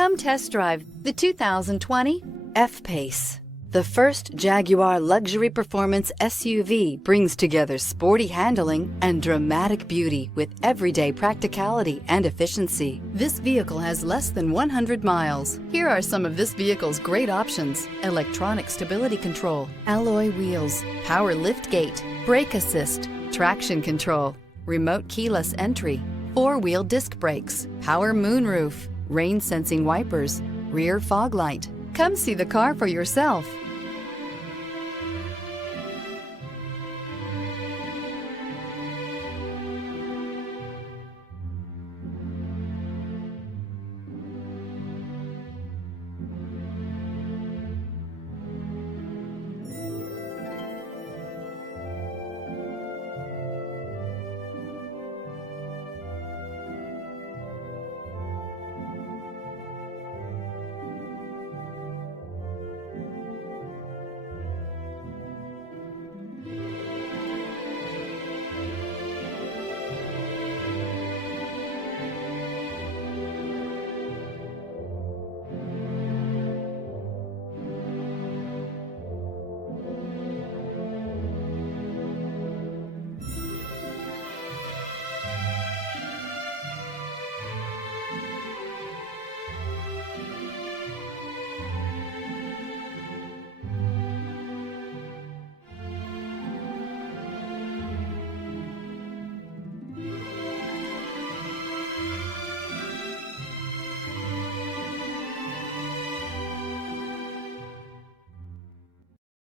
Come test drive the 2020 F-Pace. The first Jaguar luxury performance SUV brings together sporty handling and dramatic beauty with everyday practicality and efficiency. This vehicle has less than 100 miles. Here are some of this vehicle's great options: electronic stability control, alloy wheels, power liftgate, brake assist, traction control, remote keyless entry, four-wheel disc brakes, power moonroof, rain sensing wipers, rear fog light. Come see the car for yourself.